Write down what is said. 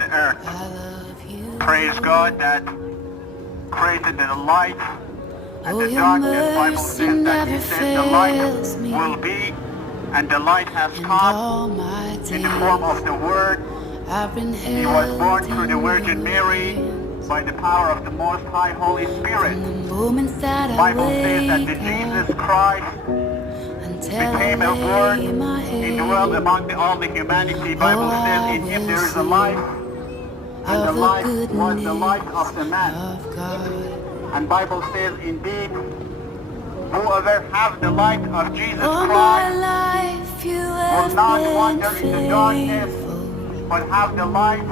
the earth. Praise God that created the light and the darkness. Bible says that He said the light will be, and the light has come in the form of the Word. He was born through the Virgin Mary by the power of the Most High Holy Spirit. Bible says that the Jesus Christ became a word. He dwelled among all the humanity. Bible says in Him there is a life, and the life was the light of the man. And Bible says indeed, whoever have the light of Jesus Christ will not wander in the darkness, but have the light